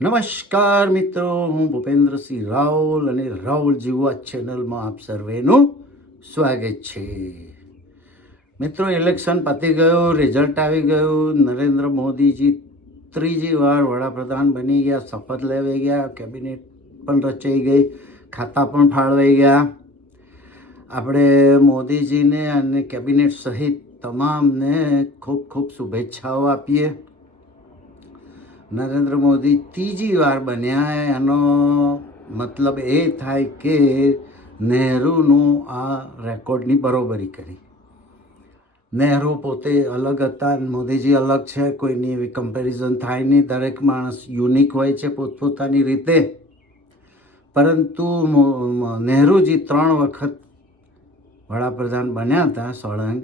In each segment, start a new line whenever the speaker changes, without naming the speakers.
નમસ્કાર મિત્રો, હું ભૂપેન્દ્રસિંહ રાહુલ અને રાહુલ જીવા ચેનલમાં આપ સર્વેનું સ્વાગત છે. મિત્રો ઇલેક્શન પતી ગયું રિઝલ્ટ આવી ગયું. નરેન્દ્ર મોદીજી ત્રીજી વાર વડાપ્રધાન બની ગયા, શપથ લેવાઈ ગયા, કેબિનેટ પણ રચાઈ ગઈ, ખાતા પણ ફાળવાઈ ગયા. આપણે મોદીજીને અને કેબિનેટ સહિત તમામને ખૂબ ખૂબ શુભેચ્છાઓ આપીએ. નરેન્દ્ર મોદી ત્રીજી વાર બન્યા એનો મતલબ એ થાય કે નહેરુનું આ રેકોર્ડની બરોબરી કરી. નહેરુ પોતે અલગ હતા મોદીજી અલગ છે, કોઈની એવી કમ્પેરિઝન થાય નહીં. દરેક માણસ યુનિક હોય છે પોતપોતાની રીતે. પરંતુ નહેરુજી ત્રણ વખત વડાપ્રધાન બન્યા હતા સળંગ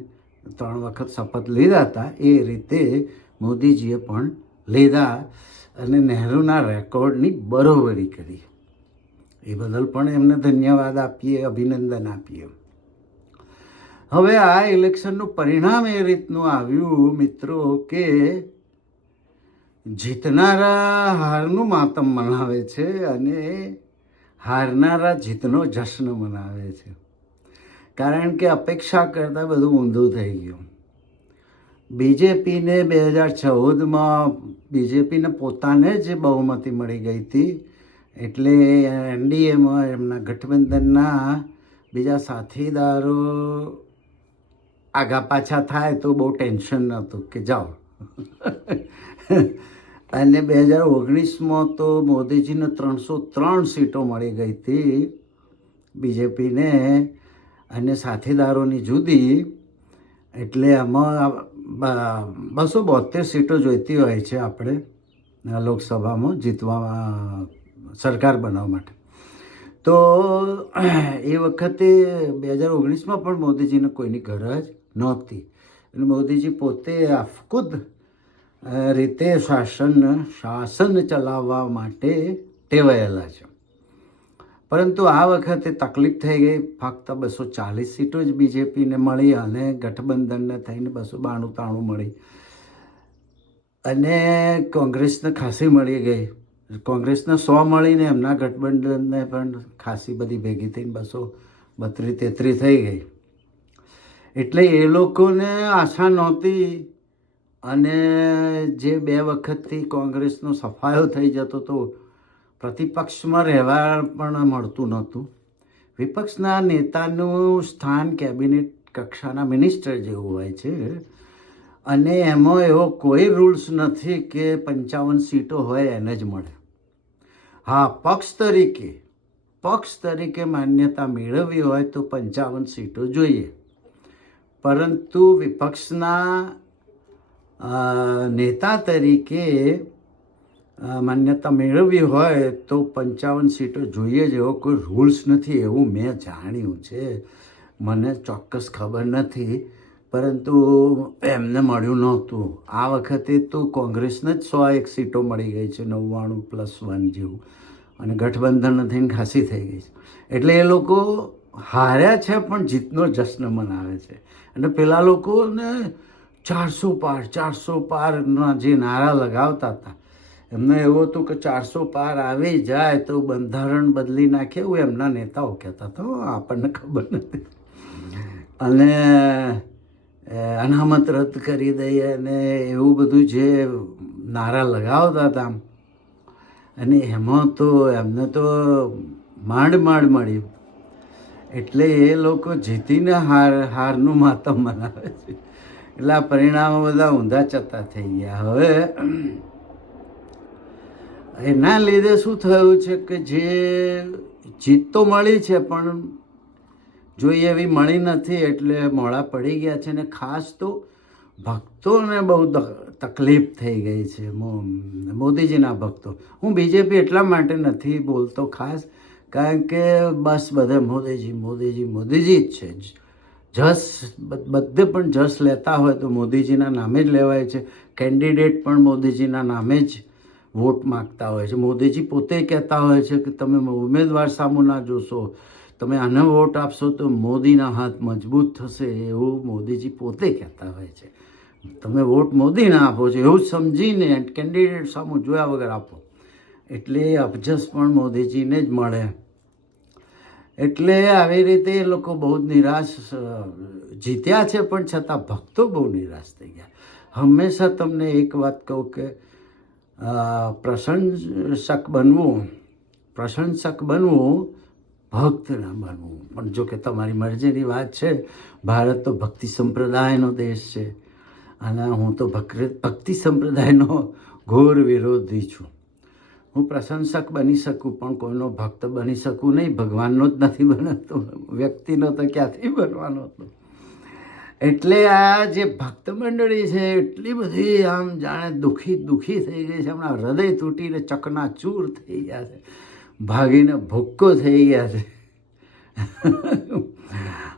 ત્રણ વખત શપથ લીધા હતા. એ રીતે મોદીજીએ પણ લીધા અને નહેરુના રેકોર્ડની બરોબરી કરી. એ બદલ પણ એમને ધન્યવાદ આપીએ, અભિનંદન આપીએ. હવે આ ઇલેક્શનનું પરિણામ એ રીતનું આવ્યું, મિત્રો, કે જીતનારા હારનું માતમ મનાવે છે અને હારનારા જીતનો જશ્ન મનાવે છે. કારણ કે અપેક્ષા કરતાં બધું ઊંધું થઈ ગયું. બીજેપીને બે હજાર ચૌદમાં બીજેપીને પોતાને જ બહુમતી મળી ગઈ હતી. એટલે એનડીએમાં એમના ગઠબંધનના બીજા સાથીદારો આગા પાછા થાય તો બહુ ટેન્શન નહોતું કે જાઓ. અને બે હજાર ઓગણીસમાં તો મોદીજીને ત્રણસો ત્રણ સીટો મળી ગઈ હતી બીજેપીને અને સાથીદારોની જુદી. એટલે આમાં બસો બોતેર સીટો જોઈતી હોય છે આપણે લોકસભામાં જીતવા સરકાર બનાવવા માટે. તો, એ વખતે બે હજાર ઓગણીસમાં પણ મોદીજીને કોઈની ગરજ નહોતી. અને મોદીજી પોતે આફકુદ રીતે શાસન શાસન ચલાવવા માટે ટેવાયેલા છે. પરંતુ આ વખતે તકલીફ થઈ ગઈ. ફક્ત બસો ચાલીસ સીટો જ બીજેપીને મળી અને ગઠબંધનને થઈને બસો બાણું તાણું મળી. અને કોંગ્રેસને ખાસી મળી ગઈ. કોંગ્રેસને સો મળીને એમના ગઠબંધનને પણ ખાસી બધી ભેગી થઈને બસો બત્રીસ તેત્રીસ થઈ ગઈ. એટલે એ લોકોને આશા નહોતી અને જે બે વખતથી કોંગ્રેસનો સફાયો થઈ જતો હતો પ્રતિપક્ષમાં રહેવા પણ મળતું નહોતું. વિપક્ષના નેતાનું સ્થાન કેબિનેટ કક્ષાના મિનિસ્ટર જેવું હોય છે. અને એમાં એવો કોઈ રૂલ્સ નથી કે પંચાવન સીટો હોય એને જ મળે. હા, પક્ષ તરીકે પક્ષ તરીકે માન્યતા મેળવવી હોય તો પંચાવન સીટો જોઈએ. પરંતુ વિપક્ષના નેતા તરીકે માન્યતા મેળવવી હોય તો પંચાવન સીટો જોઈએ જ, એવો કોઈ રૂલ્સ નથી, એવું મેં જાણ્યું છે. મને ચોક્કસ ખબર નથી, પરંતુ એમને મળ્યું નહોતું. આ વખતે તો કોંગ્રેસને જ સો એક સીટો મળી ગઈ છે, નવ્વાણું પ્લસ વન જેવું. અને ગઠબંધન થઈને ખાસી થઈ ગઈ છે. એટલે એ લોકો હાર્યા છે, પણ જીતનો જશ્ન મનાવે છે. અને પેલા લોકોને ચારસો પાર, ચારસો પારના જે નારા લગાવતા હતા એમને એવું હતું કે ચારસો પાર આવી જાય તો બંધારણ બદલી નાખે એવું એમના નેતાઓ કહેતા તો આપણને ખબર નથી. અને અનામત રદ કરી દઈએ અને એવું બધું જે નારા લગાવતા હતા અને એમાં તો એમને તો માંડ માંડ મળ્યું એટલે એ લોકો જીતીને હાર, હારનું માતમ મનાવે છે. એટલે આ પરિણામો બધા ઊંધા ચત્તા થઈ ગયા. હવે એના લીધે શું થયું છે કે જે જીત તો મળી છે, પણ જોઈએ એવી મળી નથી એટલે મોડા પડી ગયા છે ને ખાસ તો ભક્તોને બહુ તકલીફ થઈ ગઈ છે મોદીજીના ભક્તો. હું બીજેપી એટલા માટે નથી બોલતો ખાસ, કારણ કે બસ બધે મોદીજી મોદીજી મોદીજી જ છે. જસ બધે પણ જસ લેતા હોય તો મોદીજીના નામે જ લેવાય છે. કેન્ડિડેટ પણ મોદીજીના નામે જ વોટ માગતા હોય છે. મોદીજી પોતે કહેતા હોય છે કે તમે ઉમેદવાર સામુ ના જોશો, તમે આને વોટ આપશો તો મોદીના હાથ મજબૂત થશે એવું મોદીજી પોતે કહેતા હોય છે. તમે વોટ મોદીને આપો છો એવું સમજીને કેન્ડિડેટ સામું જોયા વગર આપો. એટલે એ પણ મોદીજીને જ મળે. એટલે આવી રીતે એ લોકો બહુ જ નિરાશ જીત્યા છે પણ છતાં ભક્તો બહુ નિરાશ થઈ ગયા. હંમેશા તમને એક વાત કહું કે પ્રશંસક બનવું પ્રશંસક બનવું ભક્ત ના બનવું. પણ જો કે તમારી મરજીની વાત છે, ભારત તો ભક્તિ સંપ્રદાયનો દેશ છે. અને હું તો ભક્તિ સંપ્રદાયનો ઘોર વિરોધી છું. હું પ્રશંસક બની શકું, પણ કોઈનો ભક્ત બની શકું નહીં. ભગવાનનો જ નથી બનતો, વ્યક્તિનો તો ક્યાંથી બનવાનો હતો? એટલે આ જે ભક્ત મંડળી છે, એટલી બધી આમ જાણે દુઃખી દુઃખી થઈ ગઈ છે. હમણાં હૃદય તૂટીને ચકનાચૂર થઈ ગયા છે. ભાગીને ભૂક્કો થઈ ગયા છે.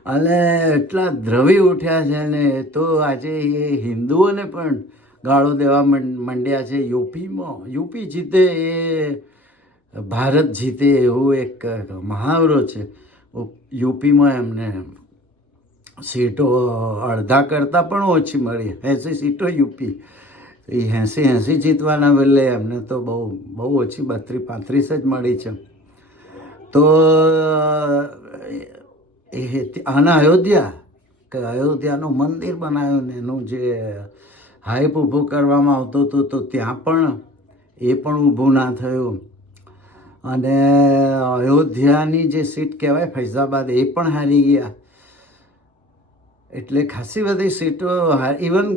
અને એટલા દ્રવી ઉઠ્યા છે ને તો આજે એ હિન્દુઓને પણ ગાળો દેવા મંડ- માંડ્યા છે. યુપીમાં, યુપી જીતે, એ ભારત જીતે એવું એક મહાવરો છે. યુપીમાં એમને સીટો અડધા કરતાં પણ ઓછી મળી. એંસી સીટો યુપી. એ એંસી એંસી જીતવાના બદલે એમને તો બહુ બહુ ઓછી બત્રીસ પાંત્રીસ જ મળી છે. તો એ અને અયોધ્યા, કે અયોધ્યાનું મંદિર બનાવ્યું ને એનું જે હાઈપ ઊભું કરવામાં આવતું હતું, તો ત્યાં પણ એ પણ ઊભું ના થયું. અને અયોધ્યાની જે સીટ કહેવાય ફૈઝાબાદ, એ પણ હારી ગયા. એટલે ખાસી બધી સીટો ઇવન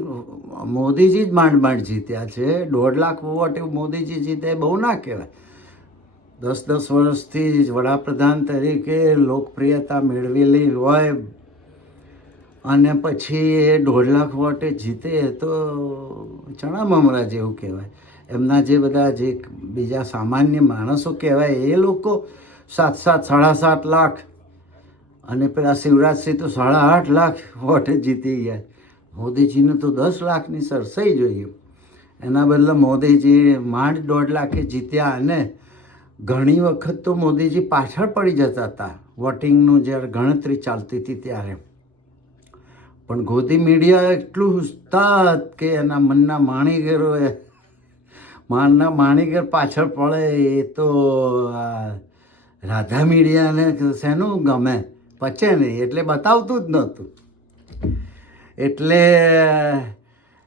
મોદીજી જ માંડ માંડ જીત્યા છે. દોઢ લાખ વોટ મોદીજી જીતે બહુ ના કહેવાય. દસ દસ વર્ષથી જ વડાપ્રધાન તરીકે લોકપ્રિયતા મેળવેલી હોય અને પછી એ દોઢ લાખ વોટે જીતે તો ચણા મમરા જેવું કહેવાય. એમના જે બધા જે બીજા સામાન્ય માણસો કહેવાય, એ લોકો સાત સાત, સાડા સાત લાખ અને પેલા શિવરાજસિંહ તો સાડા આઠ લાખ વોટે જીતી ગયા. મોદીજીને તો દસ લાખની સરસાઈ જોઈએ. એના બદલે મોદીજી માંડ દોઢ લાખે જીત્યા અને ઘણી વખત તો મોદીજી પાછળ પડી જતા હતા. વોટિંગનું જ્યારે ગણતરી ચાલતી હતી ત્યારે. પણ ગોદી મીડિયા એટલું ઉસ્તાદ કે એના મનના માણીગરોએ માનના માણીગર પાછળ પડે એ તો રાધા મીડિયાને શેનું ગમે? પચે નહીં, એટલે બતાવતું જ નહોતું. એટલે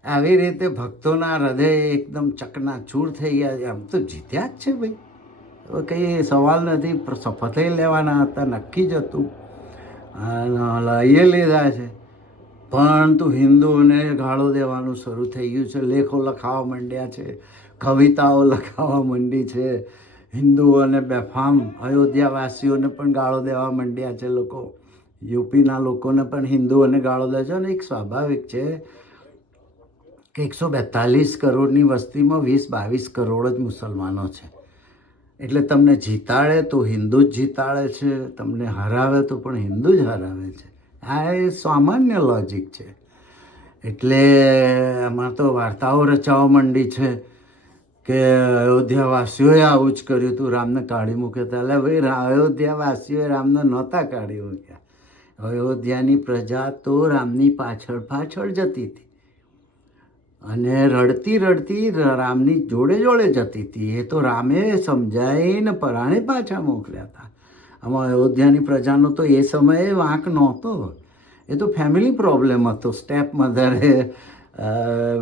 આવી રીતે ભક્તોના હૃદય એકદમ ચકનાચૂર થઈ ગયા. આમ તો જીત્યા જ છે ભાઈ. કંઈ સવાલ નથી શપથે લેવાના હતા, નક્કી જ હતું. લઈએ લીધા છે. પણ તું હિન્દુઓને ગાળો દેવાનું શરૂ થઈ ગયું છે. લેખો લખાવા માંડ્યા છે, કવિતાઓ લખાવા માંડી છે. હિન્દુઓને બેફામ અયોધ્યાવાસીઓને પણ ગાળો દેવા માંડ્યા છે લોકો. યુપીના લોકોને પણ હિન્દુઓને ગાળો દે છે અને એક સ્વાભાવિક છે કે એકસો બેતાલીસ કરોડની વસ્તીમાં વીસ બાવીસ કરોડ જ મુસલમાનો છે. એટલે તમને જીતાડે તો હિન્દુ જ જીતાડે છે, તમને હરાવે તો પણ હિન્દુ જ હરાવે છે. આ એ સામાન્ય લોજિક છે. એટલે આમાં તો વાર્તાઓ રચાવા માંડી છે. કે અયોધ્યાવાસીઓએ આવું જ કર્યું હતું, રામને કાઢી મૂક્યા હતા. એટલે ભાઈ અયોધ્યાવાસીઓએ રામને નહોતા કાઢી મૂક્યા. અયોધ્યાની પ્રજા તો રામની પાછળ પાછળ જતી હતી. અને રડતી રડતી રામની જોડે જોડે જતી હતી. એ તો રામે સમજાવીને પરાણે પાછા મોકલ્યા હતા. આમાં અયોધ્યાની પ્રજાનો તો એ સમયે વાંક નહોતો. એ તો ફેમિલી પ્રોબ્લેમ હતો. સ્ટેપ મધરે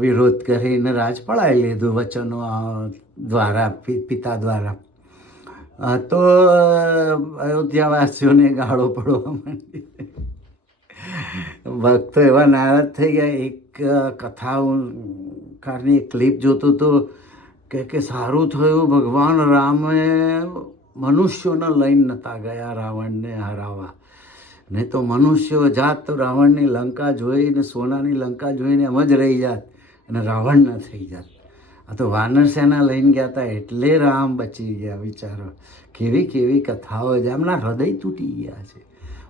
વિરોધ કરીને રાજ પડાવી લીધું વચનો દ્વારા પિતા દ્વારા. તો અયોધ્યાવાસીઓને ગાળો પડવા માંડી. ભક્તો એવા નારાજ થઈ ગયા. એક કથાકારની ક્લિપ જોતો તો કે કે સારું થયું, ભગવાન રામે મનુષ્યોને લઈને નતા ગયા, રાવણને હરાવવા. નહીં તો મનુષ્યો જાત તો રાવણની લંકા જોઈને, સોનાની લંકા જોઈને એમ જ રહી જાત અને રાવણ ન થઈ જાત. આ તો વાનર સેના લઈને ગયા હતા એટલે રામ બચી ગયા વિચારો. કેવી કેવી કથાઓ છે. એમના હૃદય તૂટી ગયા છે.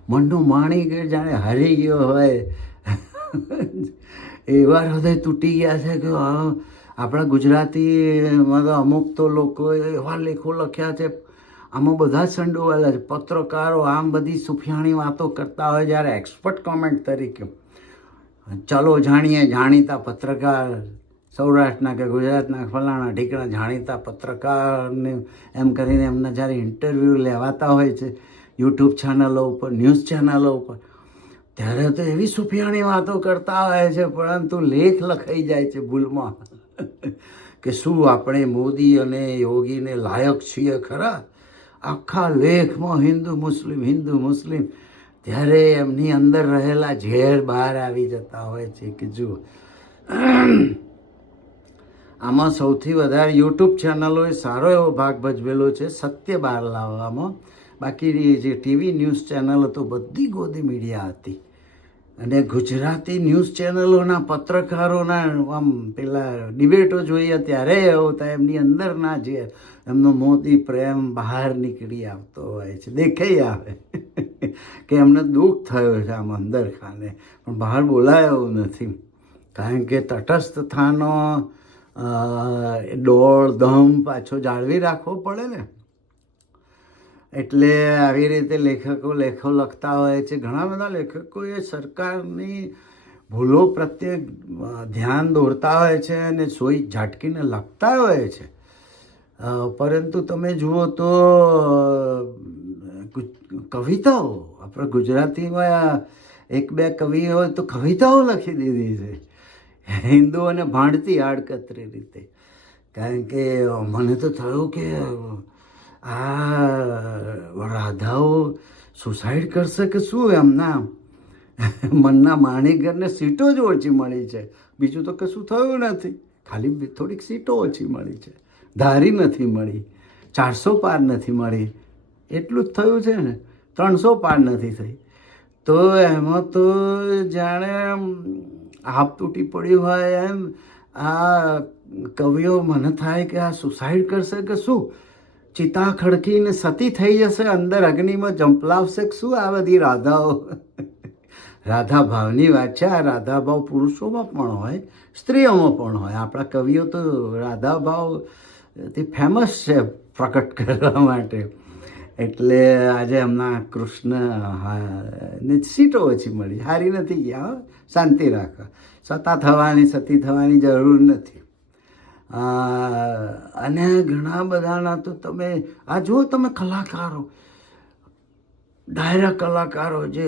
મનનું માણી ગયું જાણે હારી ગયો હોય. એવા હૃદય તૂટી ગયા છે કે આપણા ગુજરાતીમાં તો અમુક તો લોકો એવા લેખો લખ્યા છે આમાં બધા જ સંડોવાયેલા છે. પત્રકારો આમ બધી સુફિયાણી વાતો કરતા હોય જ્યારે એક્સપર્ટ કોમેન્ટ તરીકે. ચલો જાણીએ, જાણીતા પત્રકાર સૌરાષ્ટ્રના કે ગુજરાતના ફલાણા ઢીકણા જાણીતા પત્રકારને એમ કરીને એમના જ્યારે ઇન્ટરવ્યૂ લેવાતા હોય છે યુટ્યુબ ચેનલો ઉપર ન્યૂઝ ચેનલો ઉપર, ત્યારે તો એવી સુફિયાણી વાતો કરતા હોય છે, પરંતુ લેખ લખાઈ જાય છે ભૂલમાં. કે શું આપણે મોદી અને યોગીને લાયક છીએ ખરા? આખા લેખમાં હિન્દુ મુસ્લિમ હિન્દુ મુસ્લિમ. ત્યારે એમની અંદર રહેલા ઝેર બહાર આવી જતા હોય છે કે જુઓ. આમાં સૌથી વધારે યુટ્યુબ ચેનલોએ સારો એવો ભાગ ભજવેલો છે, સત્ય બહાર લાવવામાં. બાકી જે ટીવી ન્યૂઝ ચેનલ હતો, બધી ગોદી મીડિયા હતી. અને ગુજરાતી ન્યૂઝ ચેનલોના પત્રકારોના આમ પેલા ડિબેટો જોઈએ ત્યારે થાય એમની અંદરના જે એમનો મોતી પ્રેમ બહાર નીકળી આવતો હોય છે, દેખાઈ આવે. કે એમને દુઃખ થયો છે આમ અંદર ખાને. પણ બહાર બોલાય નથી. કારણ કે તટસ્થ થાનો દોડ ધમ પાછો જાળવી રાખવો પડે ને. એટલે આવી રીતે લેખકો લેખો લખતા હોય છે. ઘણા બધા લેખકોએ સરકારની ભૂલો પ્રત્યે ધ્યાન દોરતા હોય છે અને સોઈ ઝાટકીને લખતા હોય છે. પરંતુ તમે જુઓ તો કવિતાઓ, આપણે ગુજરાતીમાં એક બે કવિ હોય તો કવિતાઓ લખી દીધી છે. હિન્દુઓને ભાંડતી આડકતરી રીતે. કારણ કે મને તો થયું કે આ રાધાઓ સુસાઇડ કરશે કે શું એમના? મનના માણીગરને સીટો જ ઓછી મળી છે. બીજું તો કશું થયું નથી. ખાલી થોડીક સીટો ઓછી મળી છે. ધારી નથી મળી. ચારસો પાર નથી મળી. એટલું જ થયું છે ને. ત્રણસો પાર નથી થઈ. તો એમાં તો જાણે હાફ તૂટી પડ્યું હોય એમ આ કવિઓ મને થાય કે આ સુસાઇડ કરશે કે શું? ચિતા ખડકીને સતી થઈ જશે, અંદર અગ્નિમાં જંપલાવશે શું આ બધી રાધાઓ? રાધા ભાવની વાત છે, આ રાધા ભાવ પુરુષોમાં પણ હોય, સ્ત્રીઓમાં પણ હોય. આપણા કવિઓ તો રાધા ભાવ તે ફેમસ છે પ્રકટ કરવા માટે. એટલે આજે એમના કૃષ્ણ ને સીટો ઓછી મળી. હારી નથી ગયા. શાંતિ રાખો. સતા થવાની, સતી થવાની જરૂર નથી. અને ઘણા બધાના તો તમે, આ જુઓ તમે કલાકારો, ડાયરા કલાકારો જે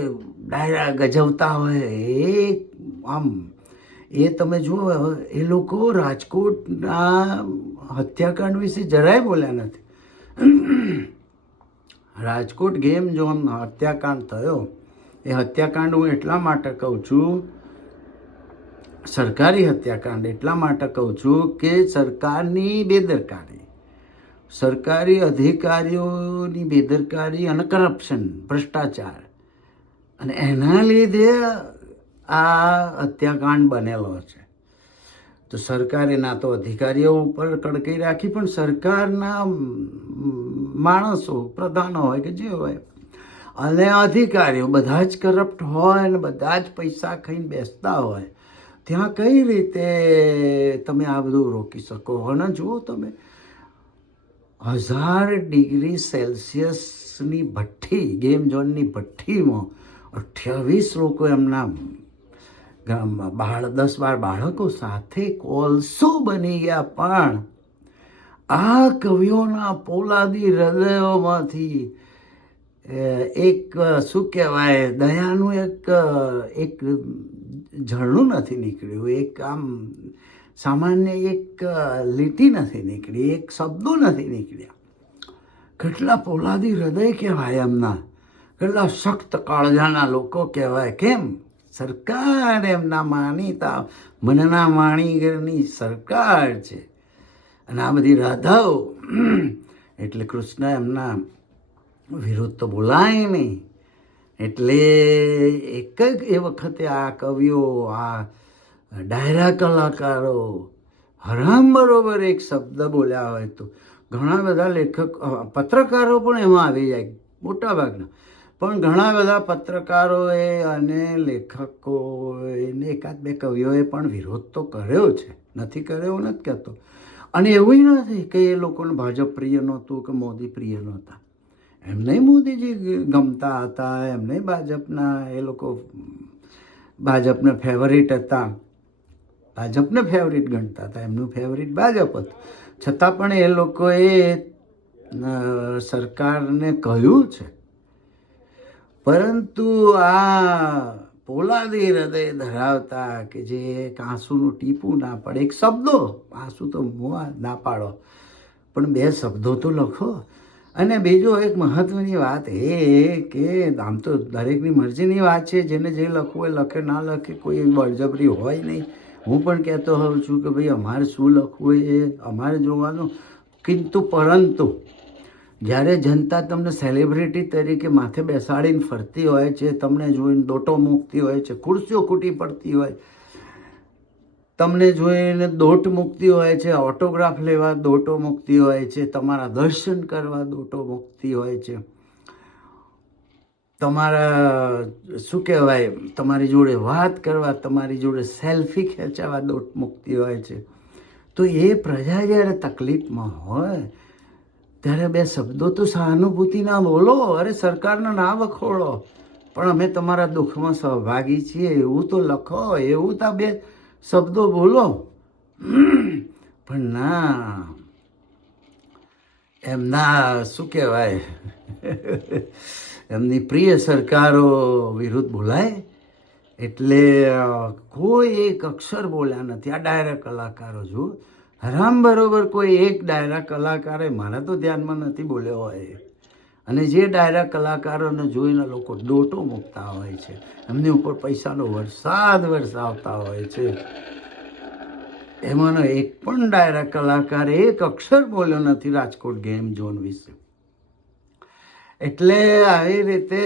ડાયરા ગજવતા હોય, એ આમ, એ તમે જુઓ, એ લોકો રાજકોટના હત્યાકાંડ વિશે જરાય બોલ્યા નથી. રાજકોટ ગેમ ઝોન હત્યાકાંડ થયો, એ હત્યાકાંડ હું એટલા માટે કહું છું સરકારી હત્યાકાંડ, એટલા માટે કહું છું કે સરકારની બેદરકારી. સરકારી અધિકારીઓની બેદરકારી અને કરપ્શન ભ્રષ્ટાચાર. અને એના લીધે આ હત્યાકાંડ બનેલો છે. તો સરકારે ના તો અધિકારીઓ ઉપર કડકાઈ રાખી, પણ સરકારના માણસો, પ્રધાનો હોય કે જે હોય, અને અધિકારીઓ બધા જ કરપ્ટ હોય અને બધા જ પૈસા ખાઈને બેસતા હોય ત્યાં કઈ રીતે તમે આ બધું રોકી શકો? અને જુઓ તમે. હજાર ડિગ્રી સેલ્સિયસની ભઠ્ઠી, ગેમ ઝોનની ભઠ્ઠીમાં અઠ્યાવીસ લોકો એમના બાળ, દસ બાર બાળકો સાથે કોલસો બની ગયા. પણ આ કવિઓના પોલાદી હૃદયોમાંથી એક, શું કહેવાય, દયાનું એક એક ઝરણું નથી નીકળ્યું, એક આમ સામાન્ય એક લીટી નથી નીકળી, એક શબ્દો નથી નીકળ્યા. કેટલા પોલાદી હૃદય કહેવાય એમના, કેટલા સખ્ત કાળજાના લોકો કહેવાય. કેમ? સરકાર એમના માનીતા, મનના માણીગરની સરકાર છે. અને આ બધી રાધાઓ, એટલે કૃષ્ણ એમના વિરુદ્ધ તો બોલાય નહીં. એટલે એક જ એ વખતે આ કવિઓ, આ ડાયરા કલાકારો હરામ બરોબર એક શબ્દ બોલ્યા હોય તો. ઘણા બધા લેખક પત્રકારો પણ એમાં આવી જાય મોટા ભાગના પણ ઘણા બધા પત્રકારોએ અને લેખકોએ એકાદ બે કવિઓએ પણ વિરોધ તો કર્યો છે. નથી કર્યો નથી કહેતો. અને એવું નથી કે એ લોકોને ભાજપ પ્રિય નહોતું કે મોદી પ્રિય નહોતા. એમને મોદીજી ગમતા હતા એમને ભાજપના એ લોકો, ભાજપના ફેવરિટ હતા. ભાજપને ફેવરિટ ગણતા હતા, એમનું ફેવરિટ ભાજપ હતું. છતાં પણ એ લોકોએ સરકારને કહ્યું છે. પરંતુ આ પોલાદી હૃદય ધરાવતા કે જે કાંસુનું ટીપું ના પડે, એક શબ્દો, આંસુ તો મોં ના પાડો. પણ બે શબ્દો તો લખો. અને બીજો એક મહત્વની વાત એ કે આમ તો દરેકની મરજીની વાત છે, જેને જે લખવું હોય, લખે, ના લખે, કોઈ બળજબરી હોય નહીં. હું પણ કહેતો હોઉં છું કે ભાઈ, અમારે શું લખવું એ અમારે જોવાનું. કિંતુ પરંતુ, જ્યારે જનતા તમને સેલિબ્રિટી તરીકે માથે બેસાડીને ફરતી હોય છે, તમને જોઈને દોટો મૂકતી હોય છે, ખુરશીઓ ખૂટી પડતી હોય તમને જોઈને દોટ મુક્તિ હોય છે ઓટોગ્રાફ લેવા દોટો મુક્તિ હોય છે, તમારા દર્શન કરવા દોટો મુક્તિ હોય છે. તમારા, શું કહેવાય, તમારી જોડે વાત કરવા, તમારી જોડે સેલ્ફી ખેંચાવા દોટ મુક્તિ હોય છે. તો એ પ્રજા જ્યારે તકલીફમાં હોય, ત્યારે બે શબ્દો તો સહાનુભૂતિના બોલો, અરે સરકારને ના વખોડો. પણ અમે તમારા દુઃખમાં સહભાગી છીએ, એવું તો લખો, એવું તો બે શબ્દો બોલો પણ ના. એમના શું કહેવાય? એમની પ્રિય સરકારો વિરુદ્ધ બોલાય? એટલે કોઈ એક અક્ષર બોલ્યા નથી. આ ડાયરા કલાકારો જુઓ. હરામ બરોબર કોઈ એક ડાયરા કલાકારે મારા તો ધ્યાનમાં નથી બોલ્યો હોય. અને જે ડાયરા કલાકારોને જોઈને લોકો દોટો મૂકતા હોય છે, એમની ઉપર પૈસાનો વરસાદ વરસાવતા હોય છે. એમાંનો એક પણ ડાયરા કલાકાર એક અક્ષર બોલ્યો નથી રાજકોટ ગેમ ઝોન વિશે. એટલે આવી રીતે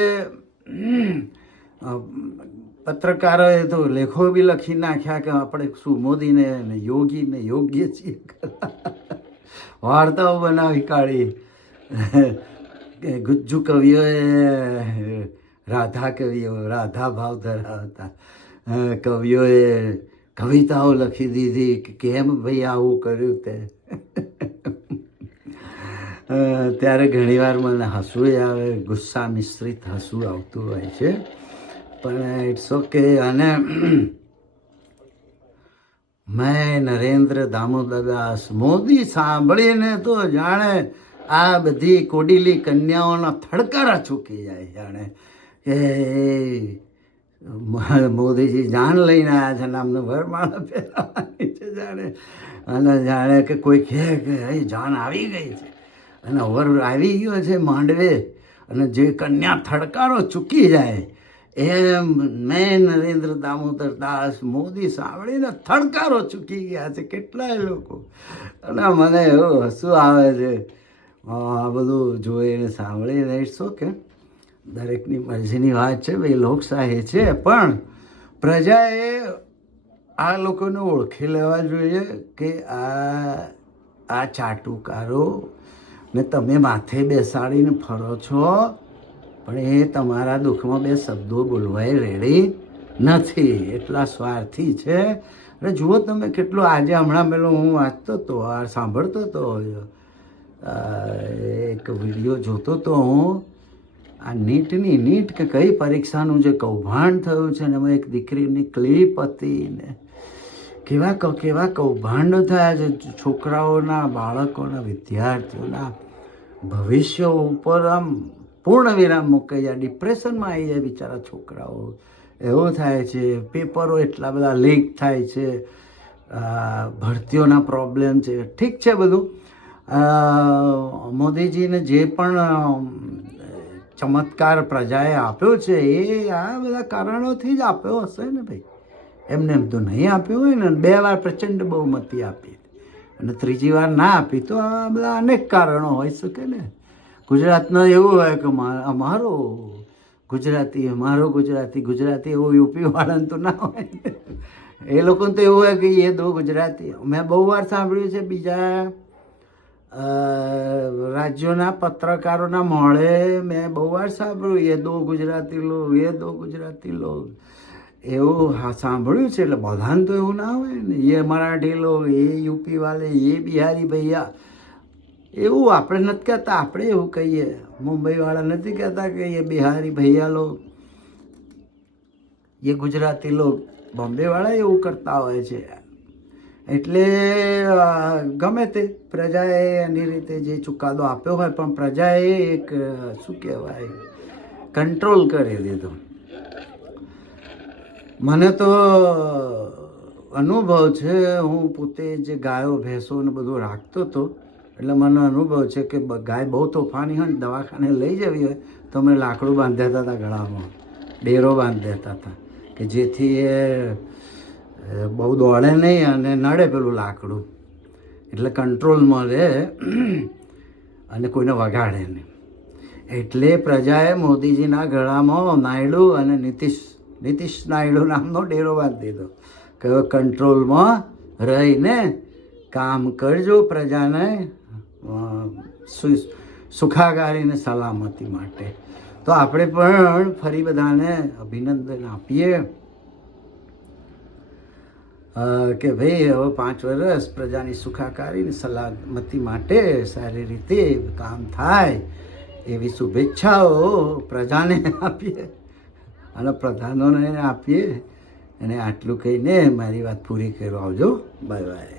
પત્રકારોએ તો લેખો બી લખી નાખ્યા કે આપણે શું મોદીને અને યોગીને યોગ્ય છીએ. વાર્તાઓ બનાવી કાઢી. ગુજ્જુ કવિઓએ રાધા કવિઓ, રાધા ભાવ ધરાવતા. કવિઓએ કવિતાઓ લખી દીધી કે કેમ ભાઈ આવું કર્યું તે? ત્યારે ઘણીવાર મને હસવું આવે, ગુસ્સા મિશ્રિત હસવું આવતું હોય છે. પણ ઇટ્સ ઓકે અને મેં નરેન્દ્ર દામોદર દાસ મોદી સાંભળીને તો જાણે આ બધી કોડીલી કન્યાઓના થડકારા ચૂકી જાય જાણે કે મોદીજી જાન લઈને આવ્યા છે ને આમને વરમાળા પહેરાવાની છે જાણે. અને જાણે કે કોઈ કહે કે અહીં જાન આવી ગઈ છે. અને વર આવી ગયો છે માંડવે અને જે કન્યા થડકારો ચૂકી જાય, એમ મેં નરેન્દ્ર દામોદર દાસ, મોદી સાંભળીને થડકારો ચૂકી ગયા છે કેટલાય લોકો. અને મને એવું હસું આવે છે આ બધું જોઈને સાંભળીને ઇટ્સ ઓકે. દરેકની મરજીની વાત છે, ભાઈ, લોકશાહી છે, પણ પ્રજાએ આ લોકોને ઓળખી લેવા જોઈએ કે આ આ ચાટુકારો ને તમે માથે બેસાડીને ફરો છો, પણ એ તમારા દુઃખમાં બે શબ્દો બોલવાય રેડી નથી. એટલા સ્વાર્થી છે. અને જુઓ તમે કેટલું, આજે હમણાં પેલો હું વાંચતો હતો સાંભળતો હતો એક વીડિયો જોતો તો હું આ નીટની નીટ કે કઈ પરીક્ષાનું જે કૌભાંડ થયું છે ને એમાં એક દીકરીની ક્લિપ હતી ને કેવા કેવા કૌભાંડો થયા છે છોકરાઓના, બાળકોના, વિદ્યાર્થીઓના. ભવિષ્ય ઉપર આમ પૂર્ણ વિરામ મૂકાઈ જાય, ડિપ્રેશનમાં આવી જાય બિચારા છોકરાઓ. એવું થાય છે, પેપરો એટલા બધા લીક થાય છે ભરતીઓના પ્રોબ્લેમ છે. ઠીક છે બધું? મોદીજીને જે પણ ચમત્કાર પ્રજાએ આપ્યો છે, એ આ બધા કારણોથી જ આપ્યો હશે ને ભાઈ? એમને એમ તો નહીં આપ્યો હોય ને બે વાર પ્રચંડ બહુમતી આપી અને ત્રીજી વાર ના આપી, તો આ બધા અનેક કારણો હોઈ શકે ને. ગુજરાતનો એવું હોય કે અમારો ગુજરાતી અમારો ગુજરાતી ગુજરાતી એવું યુપી વાળાને તો ના હોય. એ લોકોને તો એવું હોય કે એ દો ગુજરાતી. મેં બહુ વાર સાંભળ્યું છે, બીજા રાજ્યોના પત્રકારોના મોડે મેં બહુ વાર સાંભળ્યું, એ દો ગુજરાતી લોક એ દો ગુજરાતી લોક એવું હા, સાંભળ્યું છે, એટલે બધાને તો એવું ના હોય ને. એ મરાઠી લોક એ યુપી વાલે, એ બિહારી ભૈયા. એવું આપણે નથી કહેતા, આપણે એવું કહીએ. મુંબઈવાળા નથી કહેતા કે એ બિહારી ભૈયા લોગ એ ગુજરાતી લોક બોમ્બેવાળા એવું કરતા હોય છે. એટલે ગમે તે પ્રજાએ એની રીતે જે ચુકાદો આપ્યો હોય, પણ પ્રજાએ એક શું કહેવાય કંટ્રોલ કરી દીધો. મને તો અનુભવ છે, હું પોતે જે ગાયો, ભેંસો ને બધું રાખતો હતો એટલે મને અનુભવ છે કે ગાય બહુ તોફાની હોય ને, દવાખાને લઈ જવી હોય, તો અમે લાકડું બાંધી હતા ગળામાં, ડેરો બાંધી હતા, કે જેથી એ બહુ દોડે નહીં અને નડે પેલું લાકડું. એટલે કંટ્રોલમાં રહે અને કોઈને વગાડે નહીં. એટલે પ્રજાએ મોદીજીના ગળામાં નાયડુ અને નીતિશ નીતિશ નાયડુ નામનો ડેરો બાંધી દીધો. કે કંટ્રોલમાં રહીને કામ કરજો પ્રજાને અ, સુ- સુખાકારી અને સલામતી માટે. તો આપણે પણ ફરી બધાને અભિનંદન આપીએ. કે ભાઈ હવે પાંચ વર્ષ પ્રજાની સુખાકારી સલામતી માટે સારી રીતે કામ થાય એવી શુભેચ્છાઓ પ્રજાને આપીએ. અને પ્રધાનોને આપીએ. અને આટલું કહીને મારી વાત પૂરી કરવા આવજો. Bye bye.